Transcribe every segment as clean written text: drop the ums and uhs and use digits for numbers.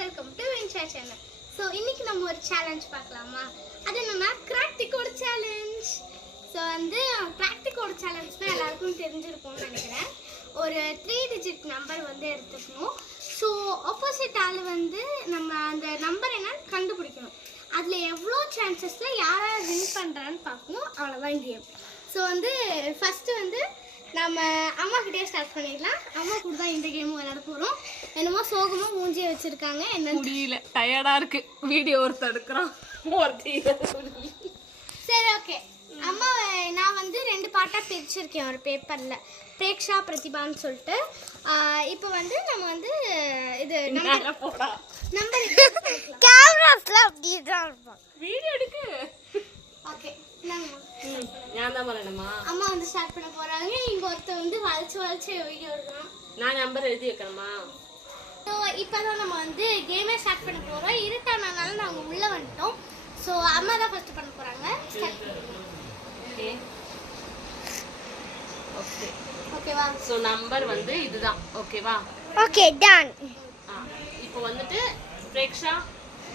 Welcome to Winsha channel. So இன்னைக்கு நம்ம ஒரு சேலஞ்ச் பார்க்கலாமா? அது என்னன்னா crack the code challenge. So வந்து கிராக் தி கோட் சேலஞ்ச்னா எல்லாருக்கும் தெரிஞ்சிருக்கும்னு நினைக்கிறேன். ஒரு 3 டிஜிட் நம்பர் வந்து எடுத்துக்கணும். ஸோ ஆப்போசிட் ஆள் வந்து நம்ம அந்த நம்பர் என்னன்னு கண்டுபிடிக்கணும். அதில் எவ்வளோ சான்சஸில் யாராவது வின் பண்ணுறான்னு பார்க்கணும். அவ்வளோதான் கேம். ஸோ வந்து ஃபஸ்ட்டு வந்து நம்ம அம்மா கிட்டே ஸ்டார்ட் பண்ணிடலாம். அம்மா கூட தான் இந்த கேமும் விளையாட போகிறோம். என்னமோ சோகமாக மூஞ்சியை வச்சுருக்காங்க. என்ன முடியல, டயர்டாக இருக்கு. வீடியோ ஒருத்தர் எடுக்கிறான். சரி, ஓகே. அம்மா நான் வந்து 2 பார்ட்டாக பிரிச்சிருக்கேன் ஒரு பேப்பரில், பிரேக்ஷா பிரதிபான்னு சொல்லிட்டு. இப்போ வந்து நம்ம வந்து இது நம்பர் கேமராஸ்லாம் அப்படி தான் இருப்போம். வீடியோ எடுக்கு. ஓகே, நான் தான் பண்ணணுமா? அம்மா வந்து ஸ்டார்ட் பண்ண போறாங்க. இங்க ஒருத்தர் வந்து வளைச்சு வீடியோ எடுக்கணும். நான் நம்பர் எழுதி வைக்கணுமா? ஸோ இப்போதான் நம்ம வந்து கேமே ஸ்டார்ட் பண்ண போறோம். இருட்டானால நாங்கள் உள்ள வந்துட்டோம். ஸோ அம்மா தான் ஃபர்ஸ்ட் பண்ண போறாங்க. ஓகே ஓகே ஓகேவா? ஸோ நம்பர் வந்து இதுதான். ஓகேவா? Okay, done. இப்போ வந்துட்டு பிரேக்ஷா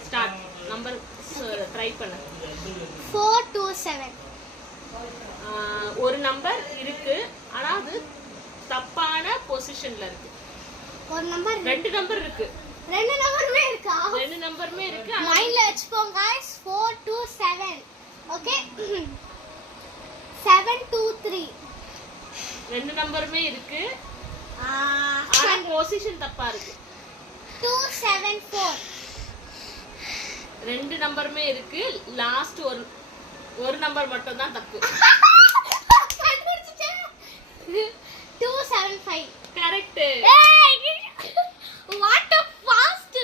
ஸ்டார்ட். நம்பர் ட்ரை பண்ணு. 427. ஒரு நம்பர் இருக்கு, ஆனா அது தப்பான பொசிஷன்ல இருக்கு. ஒரு நம்பர் 2 நம்பர் இருக்கு. 2 நம்பருமே இருக்கா? 2 நம்பருமே இருக்கு. மைண்ட்ல வச்சுக்கோங்க गाइस. 427. ஓகே. 723. 2 நம்பருமே இருக்கு, ஆனா பொசிஷன் தப்பா இருக்கு. 274. 2 நம்பருமே இருக்கு, லாஸ்ட் ஒரு நம்பர் மட்டும் தான் தப்பு. 275. கரெக்ட். What a fast.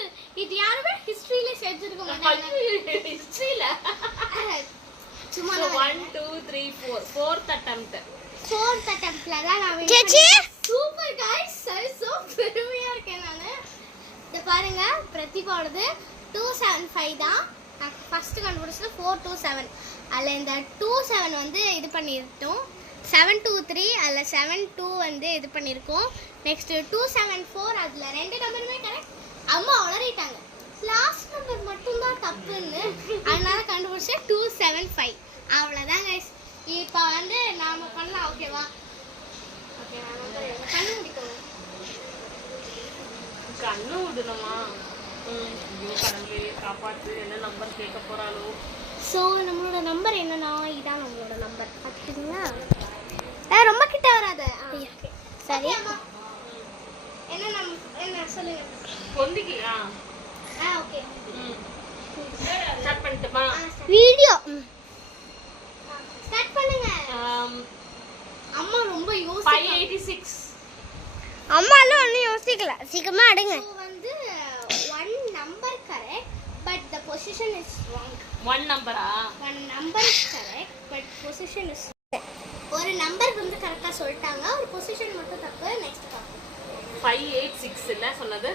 இது யாருமே ஹிஸ்டரியில சேர்த்திருக்க மாட்டாங்க. ஹிஸ்டரியில சும்மா 1 2 3 4 fourth attempt. 4th attemptல தான் நான் சூப்பர் गाइस. சோ பெருமையா இருக்கேன் நானு. இத பாருங்க, பிரதிபாவோடது 275 தான். நான் ஃபர்ஸ்ட் கண்டுபிடிச்சது 427. அதில் இந்த 27 வந்து இது பண்ணிருட்டோம். 723 அதில் 72 வந்து இது பண்ணியிருக்கோம். நெக்ஸ்ட் 274 அதில் 2 நம்பருமே கரெக்ட். அம்மா உளறிட்டாங்க, லாஸ்ட் நம்பர் மட்டும்தான் தப்புன்னு. அதனால கண்டுபிடிச்ச 275. அவ்வளோதான் கைஸ். இப்போ வந்து நாம பண்ணலாம். ஓகேவா? ஓகே, நான் வந்து கண்டுபிடிக்கணும். கண்ணு விடணுமா? ஐயோ கடவுளே காப்பாத்து, என்ன நம்பர் கேட்க போறாளோ? ஸோ நம்மளோட நம்பர் என்னன்னா, இதான் நம்மளோட நம்பர். பார்த்துக்கிங்களா? ரொம்ப கிட்ட வராத. சரி, என்ன சொல்லுங்க. பொந்திக்கியா? ஓகே, ஸ்டார்ட் பண்ணிட்டுமா? வீடியோ ஸ்டார்ட் பண்ணுங்க. அம்மா ரொம்ப யோசிச்சு 586. அம்மாலாம் ஒன்றும் யோசிக்கல, சீக்கிரமா அடுங்க. ஸோ வந்து 1 number correct, but the position is wrong. 1 நம்பரா? 1 number is correct, but position is. ஒரு நம்பர் வந்து கரெக்டா சொல்லிட்டாங்க, ஒரு பொசிஷன் மட்டும் தப்பு. நெக்ஸ்ட் பார்ப்போம். 586 இல்ல சொன்னது?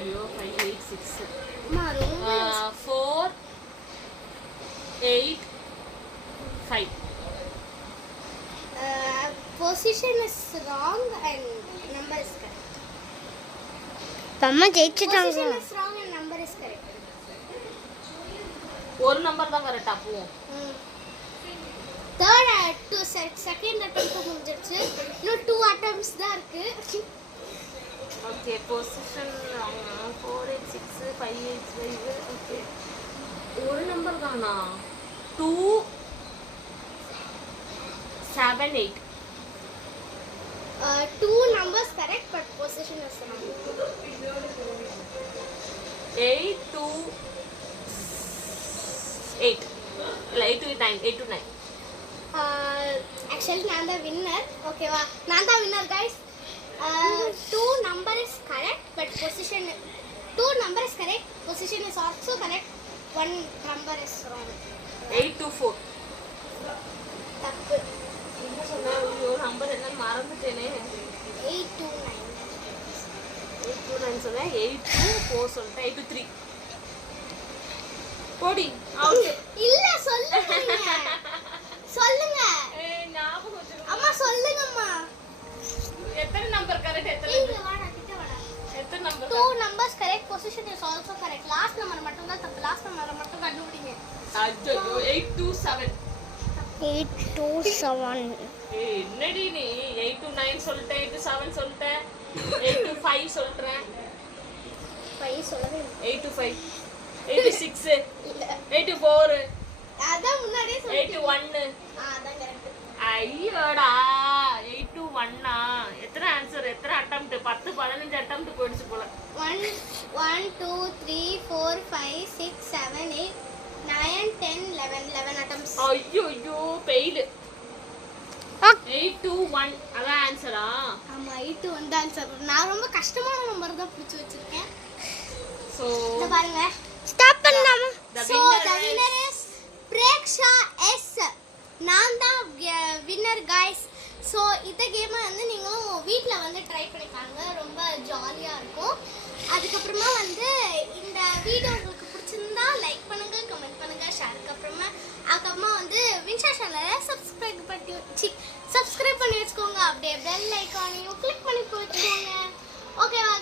ஐயோ 586. அம்மா ரொம்ப 4 8 5. Position is wrong and number is correct. அம்மா ஜெயிச்சிட்டாங்க. Position is wrong and number is correct. ஒரு நம்பர் தான் கரெக்டா போகும். செகண்ட் அட்டெம்ப்ட் முடிஞ்சிருச்சு. இன்னும் 2 அட்டெம்ப்ட்ஸ் தான் இருக்கு. Okay, position 486 585. ஓகே, ஒரு நம்பர் தானா? 2 7 8. 2 numbers correct, but position is wrong. 8 to 8. 8 to 9. 8 to 9. Actually, நான் தான் winner. ஓகேவா? நான் தான் winner guys. 2 number is correct, but position 2 number is correct, position is also correct. 1 number is wrong. 8 to 4. தப்பு. என்ன சொன்னா? ஐயோ நம்பர் என்ன மறந்துட்டேனே. 8 to 9. 8 to 9 சொன்னா 8 to 4 சொல்லிட்டேன். 8 to 3. போடி. ஓகே. இல்ல சொல்லுங்க. சொல்லுங்க. ஞாபகம் வச்சிருங்க. அம்மா சொல்லுங்கம்மா. எத்தனை நம்பர் கரெக்ட்? எத்தனை? இங்க வாடா, கிட்ட வாடா. எத்தனை 2 numbers correct, position is also correct. Last number மட்டும் தான் தப்பு. லாஸ்ட் நம்பரை மட்டும் கண்டுபிடிங்க. ஐயோ 8 to 7 8 to 7. ஏய் என்னடி நீ 8 to 9 சொல்லிட்டேன் 8 to 7 சொல்லிட்டேன் 8 to 5 சொல்றேன் 5 சொல்லவே 8 to 5 8 to 6 இல்ல. 8 to 4 அதான் முன்னாடியே 8 சொல்லிட்டீங்க. to 1 அதான் கரெக்ட். ஐயோடா 8 to 1 எத்தனை ஆன்சர் எத்தனை அட்டெம்ப்ட் 10 15 அட்டெம்ப்ட் போயிடுச்சு போல 1 2 3 4 5 6 7 8 9 10 11 attempts. ஐயோ பெயில் 8 to 1 அதான் ஆன்சரா ஆமா 8 to 1 தான் ஆன்சர். நான் ரொம்ப கஷ்டமான நம்பர் தான் பிடிச்சு வச்சிருக்கேன். சோ இத பாருங்க. ஸ்டாப் பண்ணாம. The So winner the winner is Preksha S. நான் தான் வின்னர் गाइस. ஸோ இந்த கேமை வந்து நீங்களும் வீட்டில் வந்து ட்ரை பண்ணி பாருங்க. ரொம்ப ஜாலியாக இருக்கும். அதுக்கப்புறமா வந்து இந்த வீடியோ உங்களுக்கு பிடிச்சிருந்தா லைக் பண்ணுங்க, கமெண்ட் பண்ணுங்க, ஷேருக்கு அதுக்கப்புறமா வந்து வின்ஷா சேனலை சப்ஸ்கிரைப் பண்ணி வச்சுக்கோங்க. அப்படியே பெல் ஐக்கானையும் கிளிக் பண்ணி வச்சுக்கோங்க. ஓகேவா